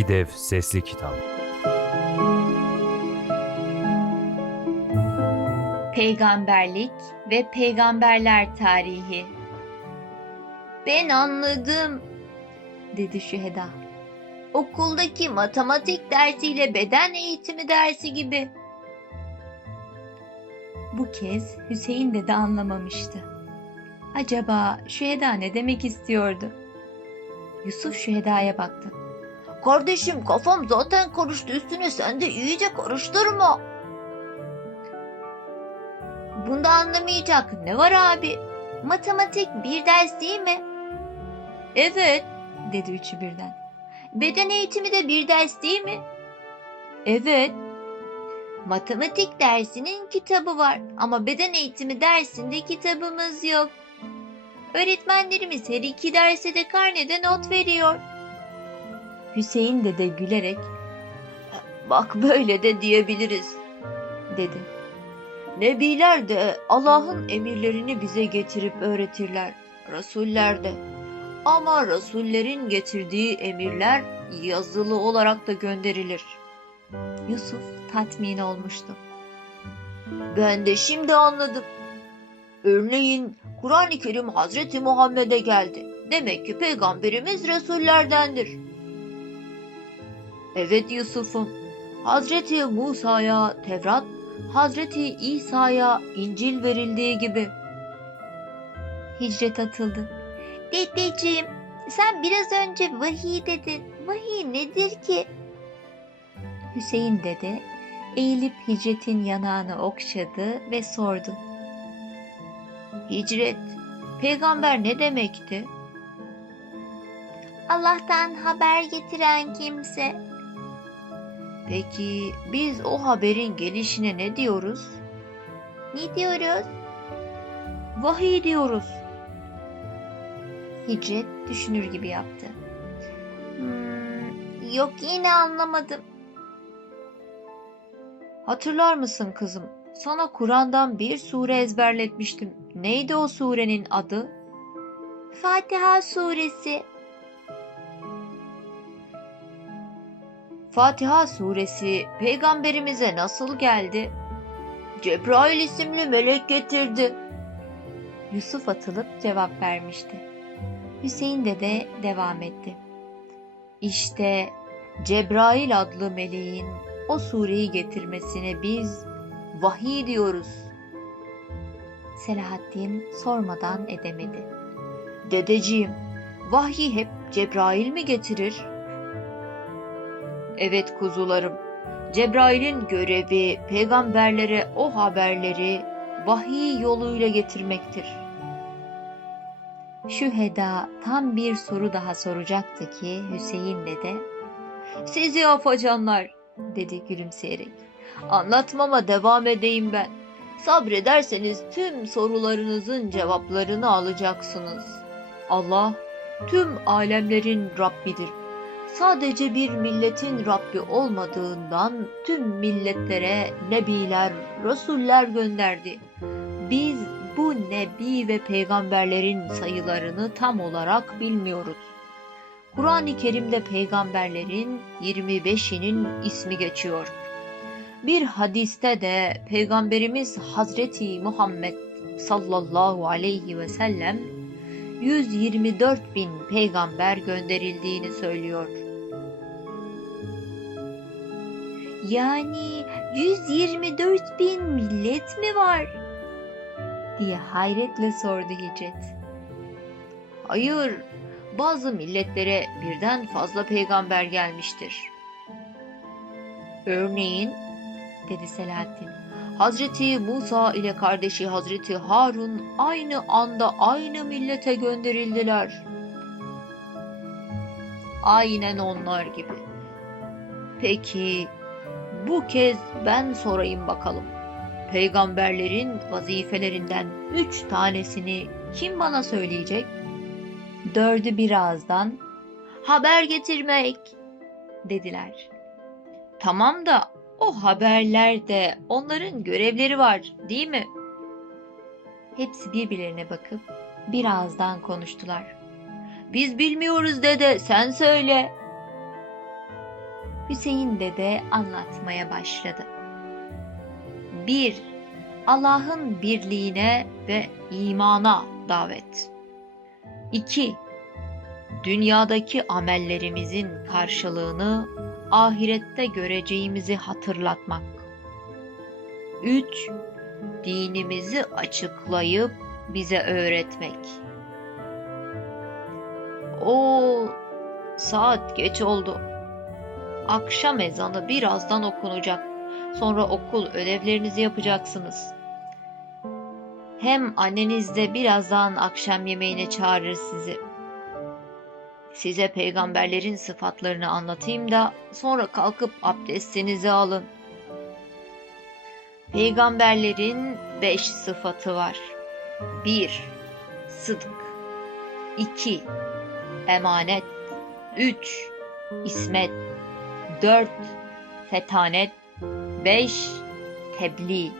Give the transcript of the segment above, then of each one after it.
İDEV Sesli Kitap Peygamberlik ve Peygamberler Tarihi Ben anladım, dedi Şüheda. Okuldaki matematik dersiyle beden eğitimi dersi gibi. Bu kez Hüseyin de de anlamamıştı. Acaba Şüheda ne demek istiyordu? Yusuf Şüheda'ya baktı. Kardeşim kafam zaten karıştı üstüne sen de iyice karıştırma. Bunda anlamayacak ne var abi? Matematik bir ders değil mi? Evet, dedi üçü birden. Beden eğitimi de bir ders değil mi? Evet. Matematik dersinin kitabı var ama beden eğitimi dersinde kitabımız yok. Öğretmenlerimiz her iki derse de karnede not veriyor. Hüseyin de de gülerek bak böyle de diyebiliriz dedi. Nebiler de Allah'ın emirlerini bize getirip öğretirler. Resuller de. Ama Resullerin getirdiği emirler yazılı olarak da gönderilir. Yusuf tatmin olmuştu. Ben de şimdi anladım. Örneğin Kur'an-ı Kerim Hazreti Muhammed'e geldi. Demek ki peygamberimiz Resullerdendir. Evet Yusuf'um. Hazreti Musa'ya Tevrat Hazreti İsa'ya İncil verildiği gibi. Hicret atıldı. Dedeciğim, sen biraz önce vahiy dedin. Vahiy nedir ki? Hüseyin dede eğilip Hicret'in yanağını okşadı ve sordu. Hicret, peygamber ne demekti? Allah'tan haber getiren kimse. Peki biz o haberin gelişine ne diyoruz? Ne diyoruz? Vahiy diyoruz. Hicret düşünür gibi yaptı. Hmm, yok yine anlamadım. Hatırlar mısın kızım? Sana Kur'an'dan bir sure ezberletmiştim. Neydi o surenin adı? Fatiha suresi. Fatiha suresi peygamberimize nasıl geldi? Cebrail isimli melek getirdi. Yusuf atılıp cevap vermişti. Hüseyin de de devam etti. İşte Cebrail adlı meleğin o sureyi getirmesine biz vahiy diyoruz. Selahaddin sormadan edemedi. Dedeciğim, vahiy hep Cebrail mi getirir? Evet kuzularım. Cebrail'in görevi peygamberlere o haberleri vahiy yoluyla getirmektir. Şüheda tam bir soru daha soracaktı ki Hüseyin de "Sizi afacanlar," dedi gülümseyerek. "Anlatmama devam edeyim ben. Sabrederseniz tüm sorularınızın cevaplarını alacaksınız. Allah tüm alemlerin Rabbidir sadece bir milletin Rabbi olmadığından tüm milletlere nebiler, rasuller gönderdi. Biz bu nebi ve peygamberlerin sayılarını tam olarak bilmiyoruz. Kur'an-ı Kerim'de peygamberlerin 25'inin ismi geçiyor. Bir hadiste de peygamberimiz Hazreti Muhammed sallallahu aleyhi ve sellem 124 bin peygamber gönderildiğini söylüyor. Yani 124 bin millet mi var? diye hayretle sordu Hicret. Hayır, bazı milletlere birden fazla peygamber gelmiştir. Örneğin, dedi Selahattin, Hazreti Musa ile kardeşi Hazreti Harun aynı anda aynı millete gönderildiler. Aynen onlar gibi. Peki bu kez ben sorayım bakalım. Peygamberlerin vazifelerinden üç tanesini kim bana söyleyecek? Dördü birazdan haber getirmek dediler. Tamam da o haberlerde onların görevleri var değil mi? Hepsi birbirlerine bakıp birazdan konuştular. Biz bilmiyoruz dede sen söyle. Hüseyin dede anlatmaya başladı. 1. Allah'ın birliğine ve imana davet. 2. Dünyadaki amellerimizin karşılığını ahirette göreceğimizi hatırlatmak. 3. Dinimizi açıklayıp bize öğretmek. O saat geç oldu. Akşam ezanı birazdan okunacak. Sonra okul ödevlerinizi yapacaksınız. Hem anneniz de birazdan akşam yemeğine çağırır sizi. Size peygamberlerin sıfatlarını anlatayım da sonra kalkıp abdestinizi alın. Peygamberlerin beş sıfatı var. 1. Sıdk 2. Emanet 3. İsmet 4. Fetanet 5. Tebliğ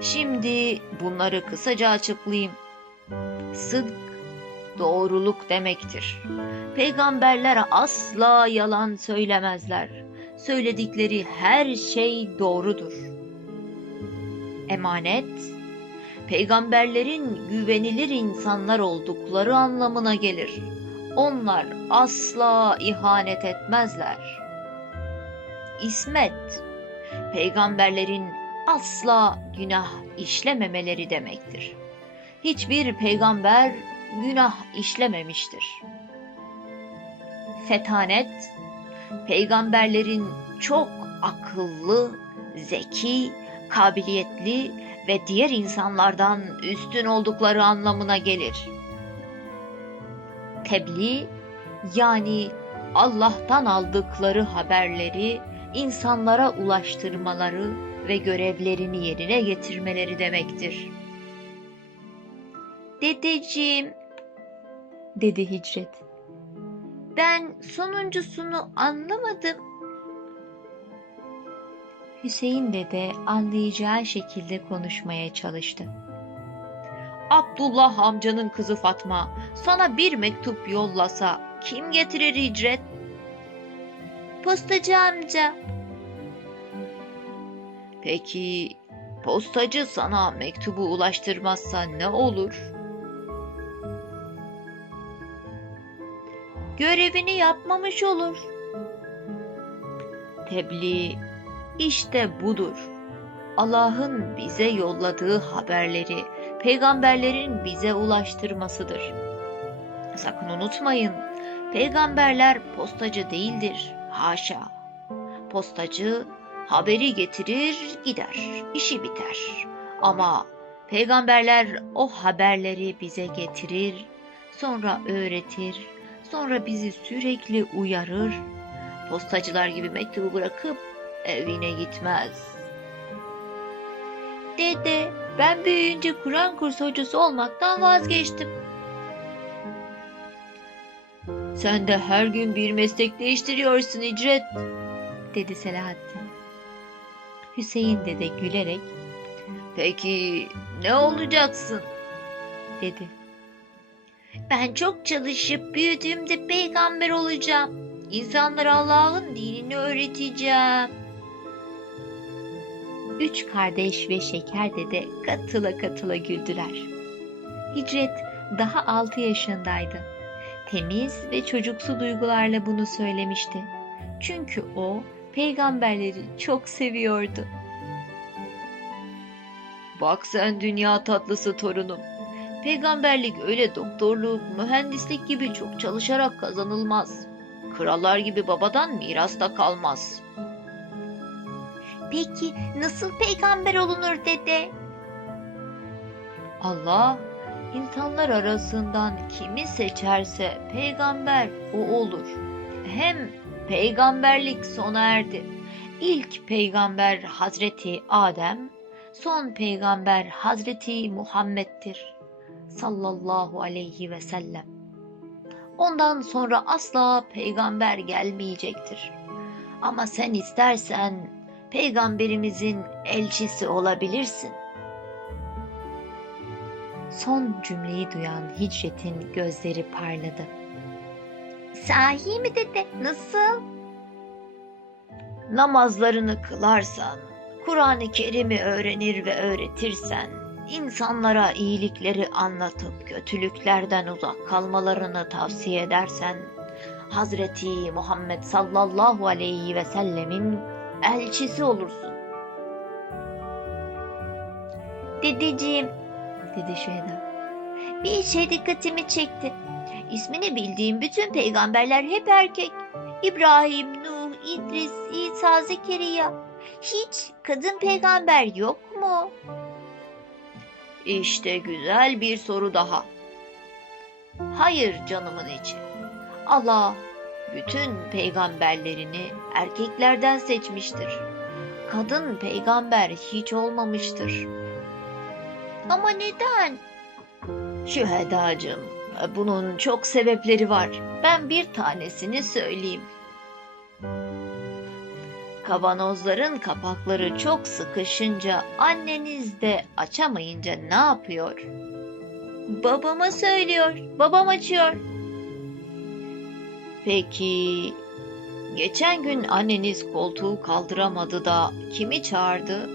Şimdi bunları kısaca açıklayayım. Sıdk doğruluk demektir. Peygamberler asla yalan söylemezler. Söyledikleri her şey doğrudur. Emanet, peygamberlerin güvenilir insanlar oldukları anlamına gelir. Onlar asla ihanet etmezler. İsmet, peygamberlerin asla günah işlememeleri demektir. Hiçbir peygamber günah işlememiştir. Fetanet, peygamberlerin çok akıllı, zeki, kabiliyetli ve diğer insanlardan üstün oldukları anlamına gelir. Tebliğ yani Allah'tan aldıkları haberleri insanlara ulaştırmaları ve görevlerini yerine getirmeleri demektir. Dedeciğim, dedi Hicret. Ben sonuncusunu anlamadım. Hüseyin dede anlayacağı şekilde konuşmaya çalıştı. Abdullah amcanın kızı Fatma sana bir mektup yollasa kim getirir Hicret? Postacı amca. Peki postacı sana mektubu ulaştırmazsa ne olur? Görevini yapmamış olur. Tebliğ işte budur. Allah'ın bize yolladığı haberleri peygamberlerin bize ulaştırmasıdır. Sakın unutmayın, peygamberler postacı değildir. Haşa. Postacı haberi getirir, gider, işi biter. Ama peygamberler o haberleri bize getirir, sonra öğretir, sonra bizi sürekli uyarır. Postacılar gibi mektubu bırakıp evine gitmez. Dede, ben büyüyünce Kur'an kursu hocası olmaktan vazgeçtim. Sen de her gün bir meslek değiştiriyorsun İcret, dedi Selahattin. Hüseyin dede gülerek, peki ne olacaksın, dedi. Ben çok çalışıp büyüdüğümde peygamber olacağım. İnsanlara Allah'ın dinini öğreteceğim. Üç kardeş ve şeker dede katıla katıla güldüler. Hicret daha altı yaşındaydı. Temiz ve çocuksu duygularla bunu söylemişti. Çünkü o peygamberleri çok seviyordu. Bak sen dünya tatlısı torunum. Peygamberlik öyle doktorluk, mühendislik gibi çok çalışarak kazanılmaz. Krallar gibi babadan mirasta kalmaz. Peki nasıl peygamber olunur dede? Allah insanlar arasından kimi seçerse peygamber o olur. Hem peygamberlik sona erdi. İlk peygamber Hazreti Adem, son peygamber Hazreti Muhammed'dir. Sallallahu aleyhi ve sellem. Ondan sonra asla peygamber gelmeyecektir. Ama sen istersen peygamberimizin elçisi olabilirsin. Son cümleyi duyan Hicret'in gözleri parladı. Sahi mi dede? Nasıl? Namazlarını kılarsan, Kur'an-ı Kerim'i öğrenir ve öğretirsen, insanlara iyilikleri anlatıp kötülüklerden uzak kalmalarını tavsiye edersen, Hazreti Muhammed sallallahu aleyhi ve sellemin elçisi olursun. Dedeciğim, dedi Şüheda. Bir şey dikkatimi çekti. İsmini bildiğim bütün peygamberler hep erkek. İbrahim, Nuh, İdris, İsa, Zekeriya. Hiç kadın peygamber yok mu? İşte güzel bir soru daha. Hayır canımın içi. Allah bütün peygamberlerini erkeklerden seçmiştir. Kadın peygamber hiç olmamıştır. Ama neden? Şühedacığım, bunun çok sebepleri var. Ben bir tanesini söyleyeyim. Kavanozların kapakları çok sıkışınca anneniz de açamayınca ne yapıyor? Babama söylüyor. Babam açıyor. Peki geçen gün anneniz koltuğu kaldıramadı da kimi çağırdı?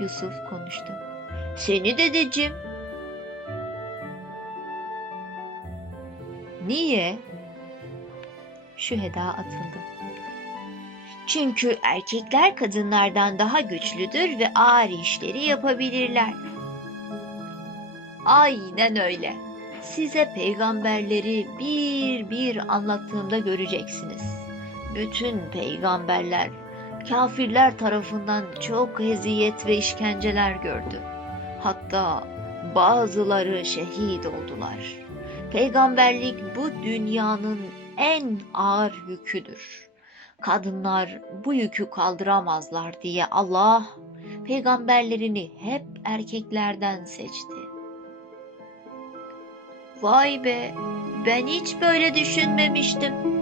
Yusuf konuştu. Seni dedeciğim. Niye? Şüheda atıldı. Çünkü erkekler kadınlardan daha güçlüdür ve ağır işleri yapabilirler. Aynen öyle. Size peygamberleri bir bir anlattığımda göreceksiniz. Bütün peygamberler kafirler tarafından çok eziyet ve işkenceler gördü. Hatta bazıları şehit oldular. Peygamberlik bu dünyanın en ağır yüküdür. Kadınlar bu yükü kaldıramazlar diye Allah peygamberlerini hep erkeklerden seçti. Vay be, ben hiç böyle düşünmemiştim.